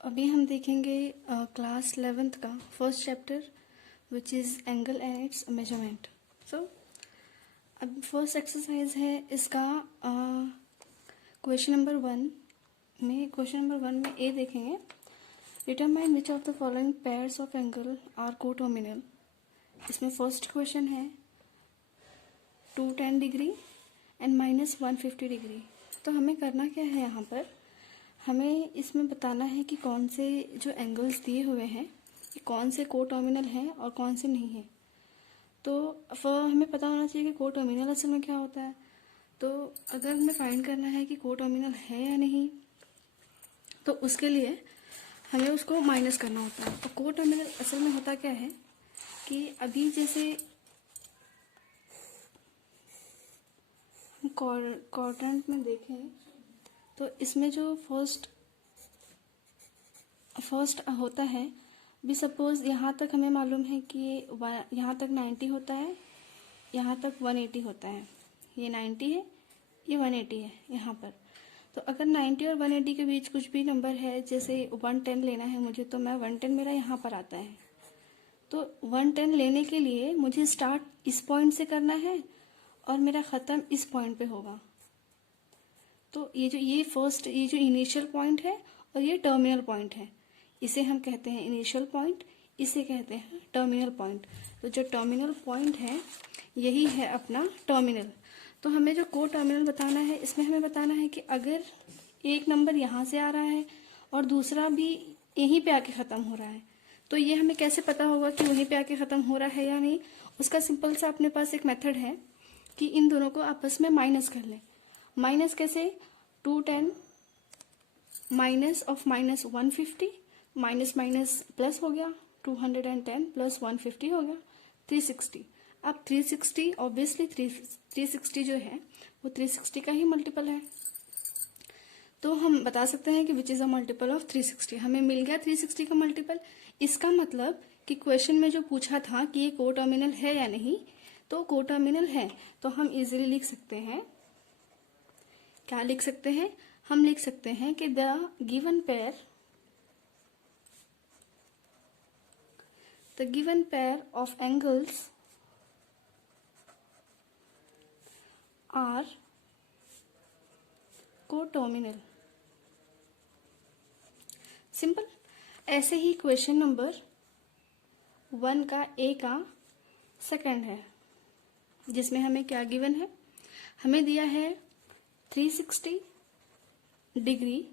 अभी हम देखेंगे क्लास 11th का first chapter which is angle and it's measurement. So अब फर्स्ट एक्सरसाइज है इसका क्वेश्चन नंबर 1 में ए देखेंगे। Determine which of the following pairs of angle are coterminal. इसमें फर्स्ट क्वेश्चन है 210 डिग्री एंड -150 डिग्री। तो हमें करना क्या है, यहाँ पर हमें इसमें बताना है कि कौन से जो एंगल्स दिए हुए हैं कि कौन से कोटर्मिनल हैं और कौन से नहीं हैं। तो हमें पता होना चाहिए कि कोटर्मिनल असल में क्या होता है। तो अगर हमें फाइंड करना है कि कोटर्मिनल है या नहीं, तो उसके लिए हमें उसको माइनस करना होता है। और कोटर्मिनल असल में होता क्या है कि अभी जैसे हम क्वाड्रेंट में देखें तो इसमें जो फर्स्ट होता है, भी सपोज यहाँ तक हमें मालूम है कि यहाँ तक 90 होता है, यहाँ तक 180 होता है। ये 90 है, ये 180 है यहाँ पर। तो अगर 90 और 180 के बीच कुछ भी नंबर है, जैसे 110 लेना है मुझे, तो मैं 110 मेरा यहाँ पर आता है। तो 110 लेने के लिए मुझे स्टार्ट इस पॉइंट से करना है और मेरा ख़त्म इस पॉइंट पे होगा। तो ये जो इनिशियल पॉइंट है और ये टर्मिनल पॉइंट है, इसे हम कहते हैं इनिशियल पॉइंट, इसे कहते हैं टर्मिनल पॉइंट। तो जो टर्मिनल पॉइंट है यही है अपना टर्मिनल। तो हमें जो को टर्मिनल बताना है, इसमें हमें बताना है कि अगर एक नंबर यहाँ से आ रहा है और दूसरा भी यहीं पे आके ख़त्म हो रहा है, तो ये हमें कैसे पता होगा कि वहीं पे आके ख़त्म हो रहा है या नहीं। उसका सिंपल सा अपने पास एक मेथड है कि इन दोनों को आपस में माइनस कर लें। माइनस कैसे? 210 minus of -150, minus minus plus हो गया, 210 प्लस 150 हो गया 360। अब 360 ऑब्वियसली 360 जो है वो 360 का ही मल्टीपल है। तो हम बता सकते हैं कि which is a multiple of 360। हमें मिल गया 360 का मल्टीपल। इसका मतलब कि क्वेश्चन में जो पूछा था कि ये कोटर्मिनल है या नहीं, तो कोटर्मिनल है। तो हम इजीली लिख सकते हैं, क्या लिख सकते हैं? हम लिख सकते हैं कि the given pair of angles are coterminal. Simple. ऐसे ही क्वेश्चन नंबर 1 का ए का सेकंड है, जिसमें हमें क्या गिवन है? हमें दिया है 360 डिग्री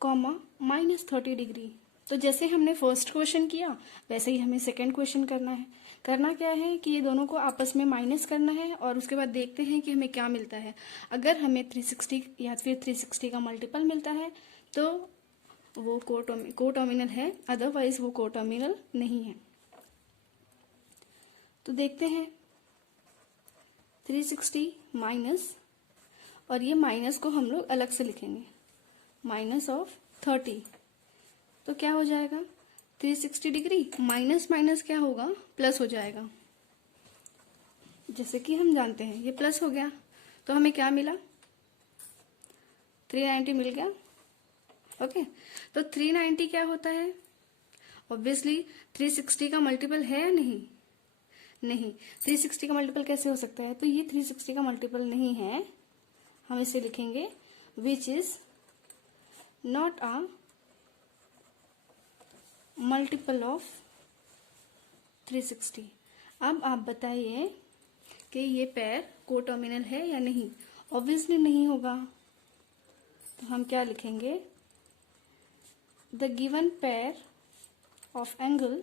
कॉमा -30 डिग्री। तो जैसे हमने फर्स्ट क्वेश्चन किया वैसे ही हमें सेकंड क्वेश्चन करना है। करना क्या है कि ये दोनों को आपस में माइनस करना है और उसके बाद देखते हैं कि हमें क्या मिलता है। अगर हमें 360 या फिर 360 का मल्टीपल मिलता है तो वो कोटर्मिनल है, अदरवाइज वो कोटर्मिनल नहीं है। तो देखते हैं 360 माइनस, और ये माइनस को हम लोग अलग से लिखेंगे, माइनस ऑफ 30। तो क्या हो जाएगा? 360 डिग्री माइनस माइनस क्या होगा? प्लस हो जाएगा। जैसे कि हम जानते हैं ये प्लस हो गया, तो हमें क्या मिला? 390 मिल गया। ओके, तो 390 क्या होता है? ऑब्वियसली 360 का मल्टीपल है या नहीं? नहीं। 360 का मल्टीपल कैसे हो सकता है? तो ये 360 का मल्टीपल नहीं है। हम इसे लिखेंगे which is not a multiple of 360। अब आप बताइए कि ये पेयर कोटर्मिनल है या नहीं? ऑब्वियसली नहीं होगा। तो हम क्या लिखेंगे? The given pair of angle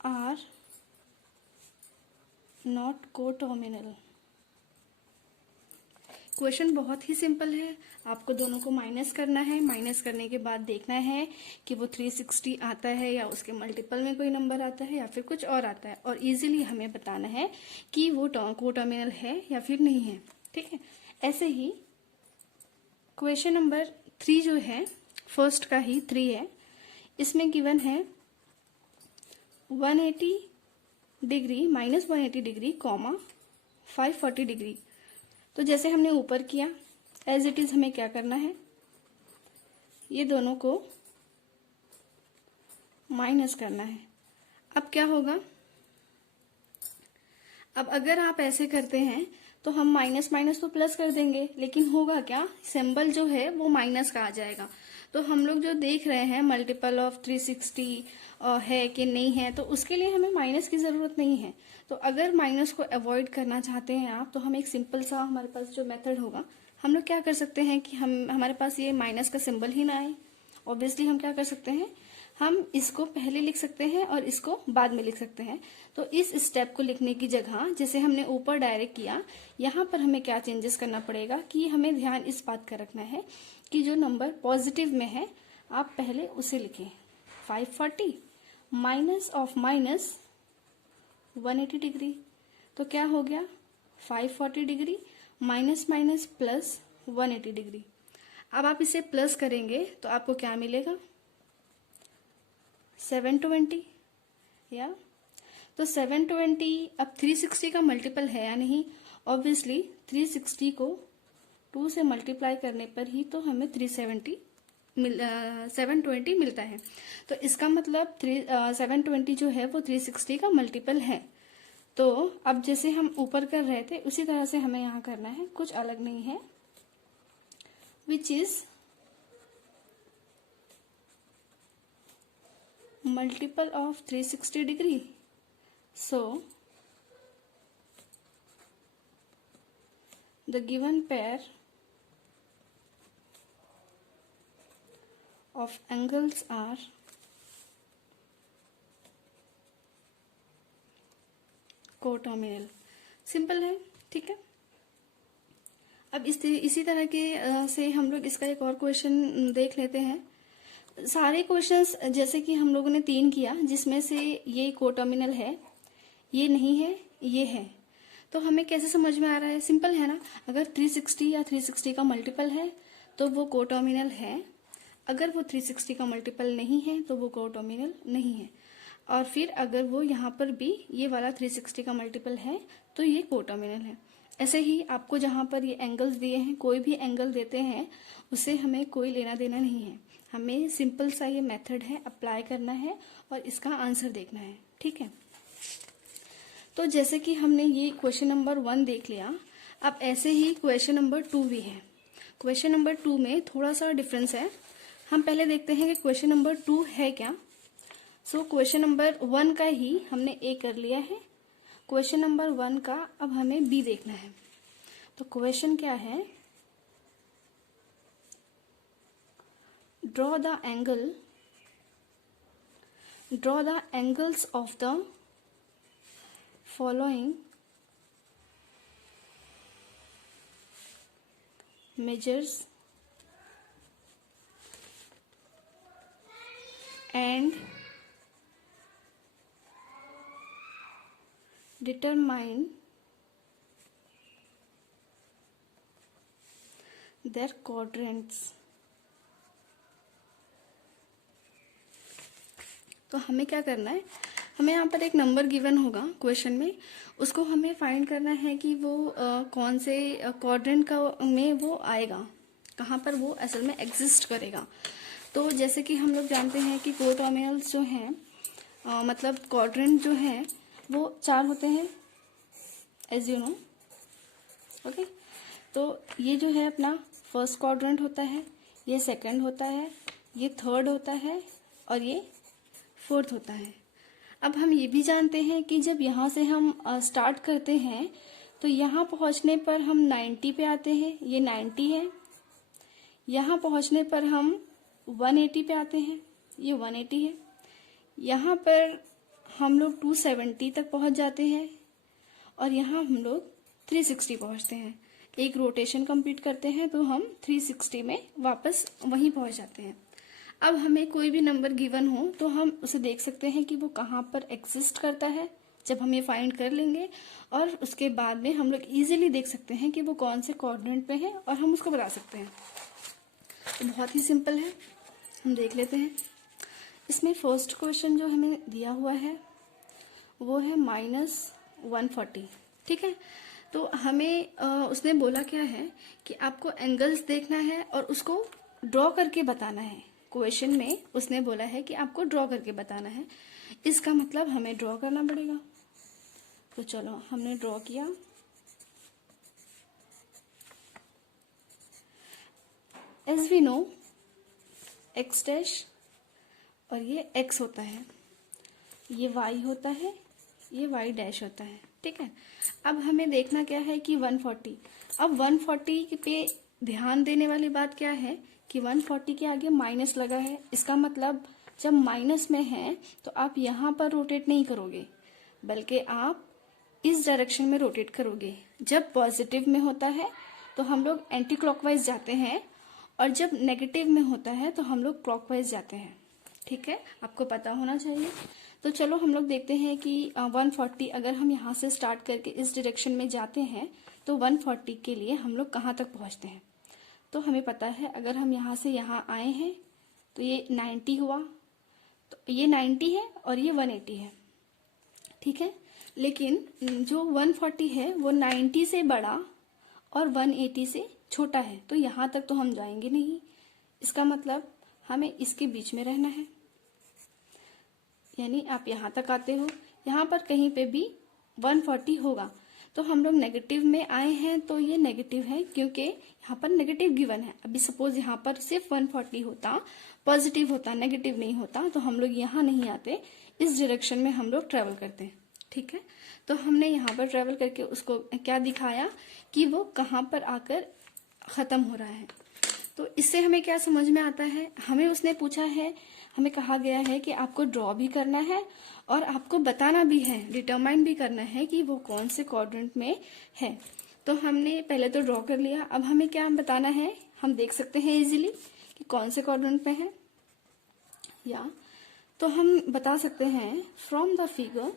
are not coterminal. Question बहुत ही सिंपल है। आपको दोनों को माइनस करना है। माइनस करने के बाद देखना है कि वो 360 आता है या उसके मल्टीपल में कोई नंबर आता है या फिर कुछ और आता है, और इजीली हमें बताना है कि वो कोटर्मिनल है या फिर नहीं है। ठीक है। ऐसे ही क्वेश्चन नंबर 3 जो है, फर्स्ट का ही 3 है, इसमें गिवन है 180 डिग्री -180 डिग्री कॉमा 540 डिग्री। तो जैसे हमने ऊपर किया एज इट इज हमें क्या करना है, ये दोनों को माइनस करना है। अब क्या होगा, अब अगर आप ऐसे करते हैं तो हम माइनस माइनस तो प्लस कर देंगे, लेकिन होगा क्या, सिंबल जो है वो माइनस का आ जाएगा। तो हम लोग जो देख रहे हैं मल्टीपल ऑफ 360 है कि नहीं है, तो उसके लिए हमें माइनस की ज़रूरत नहीं है। तो अगर माइनस को अवॉइड करना चाहते हैं आप, तो हम एक सिंपल सा हमारे पास जो मेथड होगा, हम लोग क्या कर सकते हैं कि हमारे पास ये माइनस का सिंबल ही ना आए। ऑब्वियसली हम क्या कर सकते हैं, हम इसको पहले लिख सकते हैं और इसको बाद में लिख सकते हैं। तो इस स्टेप को लिखने की जगह जैसे हमने ऊपर डायरेक्ट किया, यहाँ पर हमें क्या चेंजेस करना पड़ेगा कि हमें ध्यान इस बात का रखना है कि जो नंबर पॉजिटिव में है आप पहले उसे लिखें। 540 माइनस ऑफ माइनस 180 डिग्री, तो क्या हो गया 540 degree minus minus plus 180 degree. अब आप इसे प्लस करेंगे तो आपको क्या मिलेगा, 720 या तो 720 अब 360 का मल्टीपल है या नहीं, ऑब्वियसली 360 को 2 से मल्टीप्लाई करने पर ही तो हमें 720 मिलता है। तो इसका मतलब 720 जो है वो 360 का मल्टीपल है। तो अब जैसे हम ऊपर कर रहे थे उसी तरह से हमें यहाँ करना है, कुछ अलग नहीं है, which is multiple of 360 degree. So the given pair of angles are coterminal. Simple है, ठीक है। अब इसी तरह के से हम लोग इसका एक और क्वेश्चन देख लेते हैं। सारे क्वेश्चंस जैसे कि हम लोगों ने 3 किया, जिसमें से ये कोटोमिनल है, ये नहीं है, ये है, तो हमें कैसे समझ में आ रहा है, सिंपल है ना। अगर 360 या 360 का मल्टीपल है तो वो कोटोमिनल है, अगर वो 360 का मल्टीपल नहीं है तो वो कोटोमिनल नहीं है, और फिर अगर वो यहाँ पर भी ये वाला 360 का मल्टीपल है तो ये कोटोमिनल है। ऐसे ही आपको जहाँ पर ये एंगल्स दिए हैं, कोई भी एंगल देते हैं उससे हमें कोई लेना देना नहीं है, हमें सिंपल सा ये मेथड है अप्लाई करना है और इसका आंसर देखना है, ठीक है। तो जैसे कि हमने ये क्वेश्चन नंबर 1 देख लिया, अब ऐसे ही क्वेश्चन नंबर 2 भी है। क्वेश्चन नंबर 2 में थोड़ा सा डिफरेंस है, हम पहले देखते हैं कि क्वेश्चन नंबर 2 है क्या। सो क्वेश्चन नंबर 1 का ही हमने ए कर लिया है, क्वेश्चन नंबर 1 का अब हमें बी देखना है। तो क्वेश्चन क्या है, draw the angles of the following measures and determine their quadrants। तो हमें क्या करना है, हमें यहाँ पर एक नंबर गिवन होगा क्वेश्चन में, उसको हमें फाइंड करना है कि वो कौन से क्वाड्रेंट का में वो आएगा, कहाँ पर वो असल में एग्जिस्ट करेगा। तो जैसे कि हम लोग जानते हैं कि कोटोमिनल्स जो हैं मतलब क्वाड्रेंट जो हैं वो 4 होते हैं, एज यू नो, ओके। तो ये जो है अपना फर्स्ट क्वाड्रेंट होता है, ये सेकंड होता है, ये थर्ड होता है और ये फोर्थ होता है। अब हम ये भी जानते हैं कि जब यहाँ से हम स्टार्ट करते हैं तो यहाँ पहुँचने पर हम 90 पे आते हैं, ये 90 है। यहाँ पहुँचने पर हम 180 पे आते हैं, ये 180 है। यहाँ पर हम लोग 270 तक पहुँच जाते हैं और यहाँ हम लोग 360 पहुँचते हैं। एक रोटेशन कंप्लीट करते हैं तो हम 360 में वापस वहीं पहुँच जाते हैं। अब हमें कोई भी नंबर गिवन हो तो हम उसे देख सकते हैं कि वो कहाँ पर एग्जिस्ट करता है, जब हम ये फाइंड कर लेंगे, और उसके बाद में हम लोग इजीली देख सकते हैं कि वो कौन से क्वाड्रेंट पे है और हम उसको बता सकते हैं। तो बहुत ही सिंपल है, हम देख लेते हैं। इसमें फर्स्ट क्वेश्चन जो हमें दिया हुआ है वो है -140, ठीक है। तो हमें उसने बोला क्या है कि आपको एंगल्स देखना है और उसको ड्रॉ करके बताना है। क्वेश्चन में उसने बोला है कि आपको ड्रॉ करके बताना है, इसका मतलब हमें ड्रॉ करना पड़ेगा। तो चलो हमने ड्रॉ किया। As we know x dash और ये एक्स होता है, ये वाई होता है, ये वाई डैश होता है, ठीक है। अब हमें देखना क्या है कि 140। अब 140 पे ध्यान देने वाली बात क्या है कि 140 के आगे माइनस लगा है, इसका मतलब जब माइनस में है तो आप यहाँ पर रोटेट नहीं करोगे, बल्कि आप इस डायरेक्शन में रोटेट करोगे। जब पॉजिटिव में होता है तो हम लोग एंटी क्लॉकवाइज जाते हैं, और जब नेगेटिव में होता है तो हम लोग क्लॉकवाइज जाते हैं, ठीक है, आपको पता होना चाहिए। तो चलो हम लोग देखते हैं कि 140 अगर हम यहाँ से स्टार्ट करके इस डायरेक्शन में जाते हैं तो 140 के लिए हम लोग कहाँ तक पहुँचते हैं। तो हमें पता है अगर हम यहाँ से यहाँ आए हैं तो ये 90 हुआ, तो ये 90 है और ये 180 है, ठीक है। लेकिन जो 140 है वो 90 से बड़ा और 180 से छोटा है, तो यहाँ तक तो हम जाएंगे नहीं, इसका मतलब हमें इसके बीच में रहना है। यानी आप यहाँ तक आते हो, यहाँ पर कहीं पे भी 140 होगा, तो हम लोग नेगेटिव में आए हैं तो ये नेगेटिव है क्योंकि यहाँ पर नेगेटिव गिवन है। अभी सपोज यहाँ पर सिर्फ 140 होता, पॉजिटिव होता, नेगेटिव नहीं होता, तो हम लोग यहाँ नहीं आते, इस डायरेक्शन में हम लोग ट्रेवल करते हैं, ठीक है। तो हमने यहाँ पर ट्रेवल करके उसको क्या दिखाया कि वो कहाँ पर आकर ख़त्म हो रहा है। तो इससे हमें क्या समझ में आता है, हमें उसने पूछा है, हमें कहा गया है कि आपको ड्रॉ भी करना है और आपको बताना भी है, डिटरमाइन भी करना है कि वो कौन से क्वाड्रेंट में है। तो हमने पहले तो ड्रॉ कर लिया, अब हमें क्या बताना है, हम देख सकते हैं इजीली कि कौन से क्वाड्रेंट में है, या तो हम बता सकते हैं फ्रॉम द फिगर,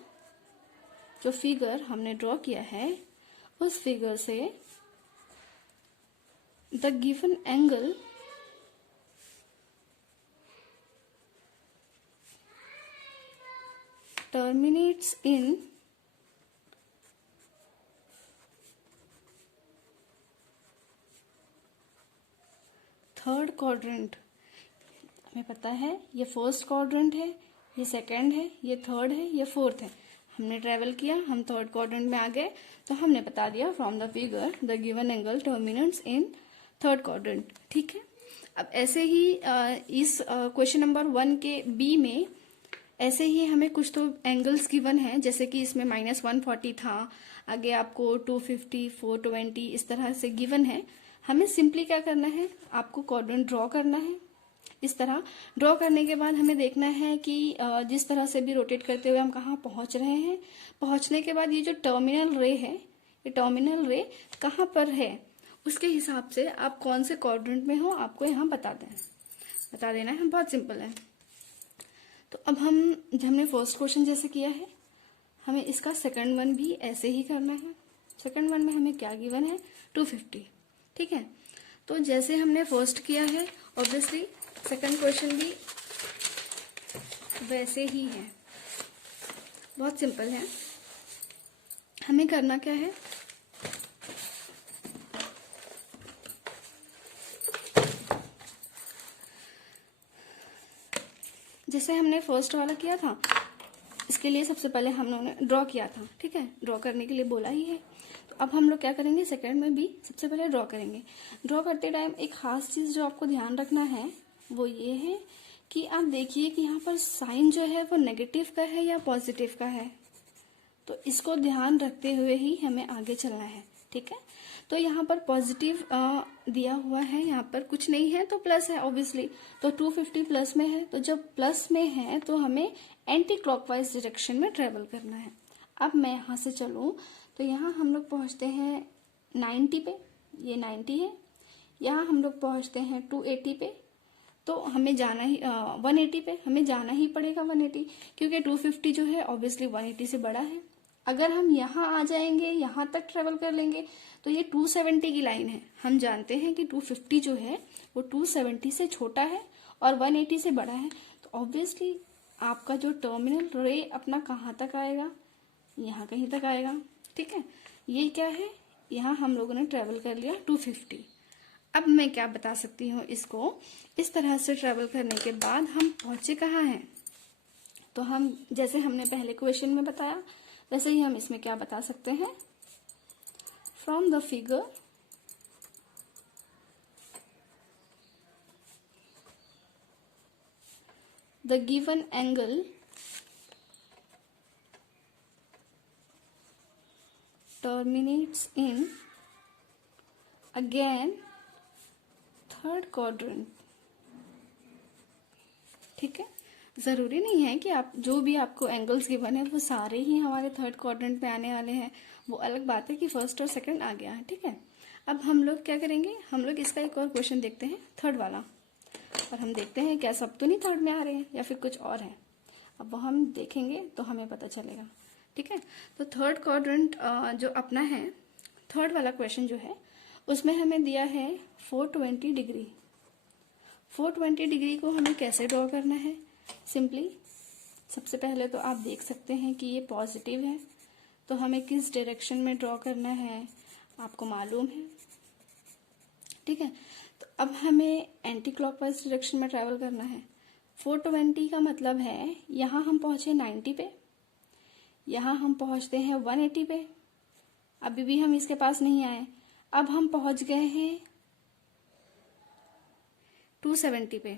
जो फिगर हमने ड्रॉ किया है उस फिगर से the given angle terminates in third quadrant. हमें पता है ये फर्स्ट क्वाड्रेंट है, ये सेकंड है, ये थर्ड है, ये फोर्थ है। हमने ट्रेवल किया, हम थर्ड क्वाड्रेंट में आ गए, तो हमने बता दिया from the figure the given angle terminates in third quadrant, ठीक है। अब ऐसे ही इस क्वेश्चन नंबर 1 के बी में ऐसे ही हमें कुछ तो एंगल्स गिवन है, जैसे कि इसमें -140 था, आगे आपको 250, 420 इस तरह से गिवन है। हमें सिंपली क्या करना है, आपको क्वाड्रेंट ड्रॉ करना है। इस तरह ड्रॉ करने के बाद हमें देखना है कि जिस तरह से भी रोटेट करते हुए हम कहाँ पहुँच रहे हैं। पहुँचने के बाद ये जो टर्मिनल रे है, ये टर्मिनल रे कहाँ पर है, उसके हिसाब से आप कौन से क्वाड्रेंट में हो आपको यहाँ बता देना है, बहुत सिंपल है। तो अब हमने फर्स्ट क्वेश्चन जैसे किया है, हमें इसका सेकंड वन भी ऐसे ही करना है। सेकंड वन में हमें क्या गिवन है, 250, ठीक है। तो जैसे हमने फर्स्ट किया है ऑब्वियसली सेकंड क्वेश्चन भी वैसे ही है, बहुत सिंपल है। हमें करना क्या है, जैसे हमने फर्स्ट वाला किया था, इसके लिए सबसे पहले हम लोगों ने ड्रॉ किया था, ठीक है, ड्रॉ करने के लिए बोला ही है। तो अब हम लोग क्या करेंगे, सेकंड में भी सबसे पहले ड्रॉ करेंगे। ड्रॉ करते टाइम एक खास चीज़ जो आपको ध्यान रखना है वो ये है कि आप देखिए कि यहाँ पर साइन जो है वो नेगेटिव का है या पॉजिटिव का है, तो इसको ध्यान रखते हुए ही हमें आगे चलना है, ठीक है। तो यहाँ पर पॉजिटिव दिया हुआ है, यहाँ पर कुछ नहीं है तो प्लस है ऑब्वियसली, तो 250 प्लस में है, तो जब प्लस में है तो हमें एंटी क्लॉकवाइज डायरेक्शन में ट्रेवल करना है। अब मैं यहाँ से चलूँ तो यहाँ हम लोग पहुँचते हैं 90 पे, ये 90 है, यहाँ हम लोग पहुँचते हैं 280 पे, तो हमें जाना ही 180 पे हमें जाना ही पड़ेगा 180, क्योंकि 250 जो है ऑब्वियसली 180 से बड़ा है। अगर हम यहाँ आ जाएंगे, यहाँ तक ट्रेवल कर लेंगे, तो ये 270 की लाइन है। हम जानते हैं कि 250 जो है वो 270 से छोटा है और 180 से बड़ा है, तो ऑब्वियसली आपका जो टर्मिनल रे अपना कहाँ तक आएगा, यहाँ कहीं तक आएगा, ठीक है। ये क्या है, यहाँ हम लोगों ने ट्रेवल कर लिया 250। अब मैं क्या बता सकती हूँ इसको, इस तरह से ट्रेवल करने के बाद हम पहुंचे कहाँ हैं। तो हम जैसे हमने पहले क्वेश्चन में बताया वैसे ही हम इसमें क्या बता सकते हैं, from the figure the given angle terminates in again third quadrant. ठीक है, जरूरी नहीं है कि आप जो भी आपको एंगल्स गिवन है वो सारे ही हमारे थर्ड क्वाड्रेंट पे आने वाले हैं, वो अलग बात है कि फर्स्ट और सेकंड आ गया है। ठीक है, अब हम लोग क्या करेंगे, हम लोग इसका एक और क्वेश्चन देखते हैं थर्ड वाला, और हम देखते हैं क्या सब तो नहीं थर्ड में आ रहे हैं या फिर कुछ और है। अब वो हम देखेंगे तो हमें पता चलेगा। ठीक है, तो थर्ड क्वाड्रेंट जो अपना है, थर्ड वाला क्वेश्चन जो है उसमें हमें दिया है 420 डिग्री। 420 डिग्री को हमें कैसे ड्रॉ करना है, सिंपली सबसे पहले तो आप देख सकते हैं कि ये पॉजिटिव है, तो हमें किस डायरेक्शन में ड्रॉ करना है आपको मालूम है। ठीक है, तो अब हमें एंटी क्लॉकवाइज डायरेक्शन में ट्रैवल करना है। 420 का मतलब है यहाँ हम पहुंचे 90 पे, यहाँ हम पहुंचते हैं 180 पे, अभी भी हम इसके पास नहीं आए। अब हम पहुंच गए हैं 270 पे,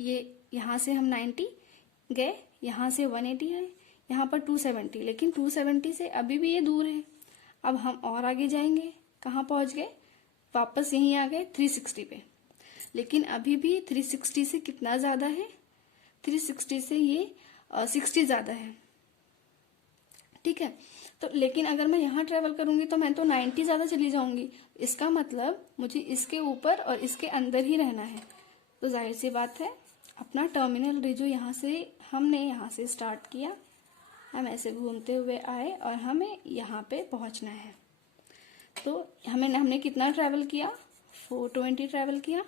ये यहाँ से हम 90 गए, यहाँ से 180 है, यहाँ पर 270, लेकिन 270 से अभी भी ये दूर है। अब हम और आगे जाएंगे, कहाँ पहुंच गए, वापस यहीं आ गए 360 पे, लेकिन अभी भी 360 से कितना ज्यादा है, 360 से ये 60 ज्यादा है। ठीक है, तो लेकिन अगर मैं यहाँ ट्रेवल करूंगी तो मैं तो 90 ज्यादा चली जाऊंगी, इसका मतलब मुझे इसके ऊपर और इसके अंदर ही रहना है। तो जाहिर सी बात है अपना टर्मिनल रे जो यहाँ से हमने यहाँ से स्टार्ट किया, हम ऐसे घूमते हुए आए और हमें यहाँ पे पहुंचना है। तो हमने कितना ट्रेवल किया, 420 ट्रेवल किया,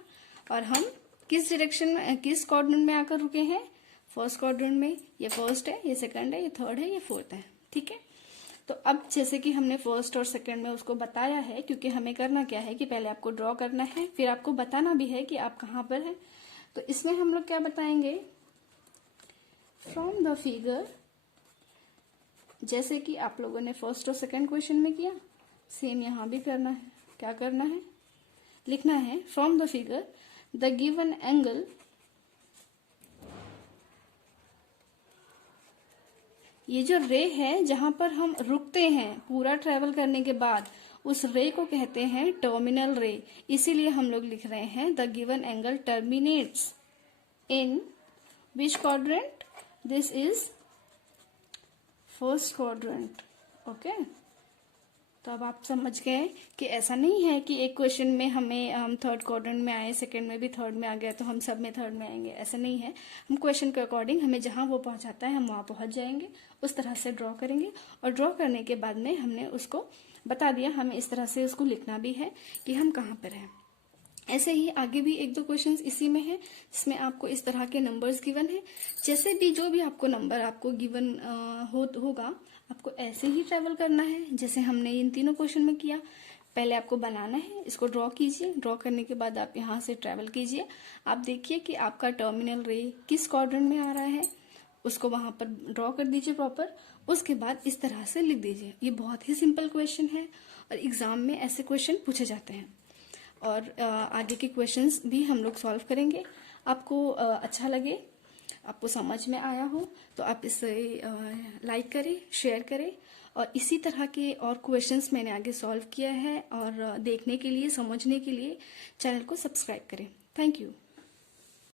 और हम किस डायरेक्शन में, किस क्वाड्रेंट में आकर रुके हैं, फर्स्ट क्वाड्रेंट में। ये फर्स्ट है, ये सेकंड है, ये थर्ड है, ये फोर्थ है। ठीक है, तो अब जैसे कि हमने फर्स्ट और सेकंड में उसको बताया है, क्योंकि हमें करना क्या है कि पहले आपको ड्रॉ करना है, फिर आपको बताना भी है कि आप कहाँ पर हैं। तो इसमें हम लोग क्या बताएंगे, फ्रॉम द फिगर, जैसे कि आप लोगों ने फर्स्ट और सेकंड क्वेश्चन में किया, सेम यहाँ भी करना है। क्या करना है, लिखना है from the figure the given angle ये जो रे है जहां पर हम रुकते हैं पूरा ट्रेवल करने के बाद, उस रे को कहते हैं टर्मिनल रे। इसीलिए हम लोग लिख रहे हैं the given angle terminates in which quadrant, this is first quadrant. Okay, तो अब आप समझ गए कि ऐसा नहीं है कि एक क्वेश्चन में हम थर्ड क्वाड्रेंट में आए, सेकंड में भी थर्ड में आ गया तो हम सब में थर्ड में आएंगे, ऐसा नहीं है। हम क्वेश्चन के अकॉर्डिंग हमें जहां वो पहुंचाता है हम वहां पहुंच जाएंगे, उस तरह से ड्रॉ करेंगे। और ड्रॉ करने के बाद में हमने उसको बता दिया, हमें इस तरह से उसको लिखना भी है कि हम कहाँ पर हैं। ऐसे ही आगे भी एक दो क्वेश्चंस इसी में है, जिसमें आपको इस तरह के नंबर्स गिवन है। जैसे भी जो भी आपको नंबर आपको गिवन होगा, आपको ऐसे ही ट्रेवल करना है जैसे हमने इन तीनों क्वेश्चन में किया। पहले आपको बनाना है, इसको ड्रॉ कीजिए, ड्रॉ करने के बाद आप यहाँ से ट्रेवल कीजिए। आप देखिए कि आपका टर्मिनल रे किस क्वाड्रेंट में आ रहा है, उसको वहां पर ड्रॉ कर दीजिए प्रॉपर। उसके बाद इस तरह से लिख दीजिए। ये बहुत ही सिंपल क्वेश्चन है और एग्जाम में ऐसे क्वेश्चन पूछे जाते हैं। और आगे के क्वेश्चंस भी हम लोग सॉल्व करेंगे। आपको अच्छा लगे, आपको समझ में आया हो तो आप इसे लाइक करें, शेयर करें, और इसी तरह के और क्वेश्चंस मैंने आगे सॉल्व किया है, और देखने के लिए, समझने के लिए चैनल को सब्सक्राइब करें। Thank you.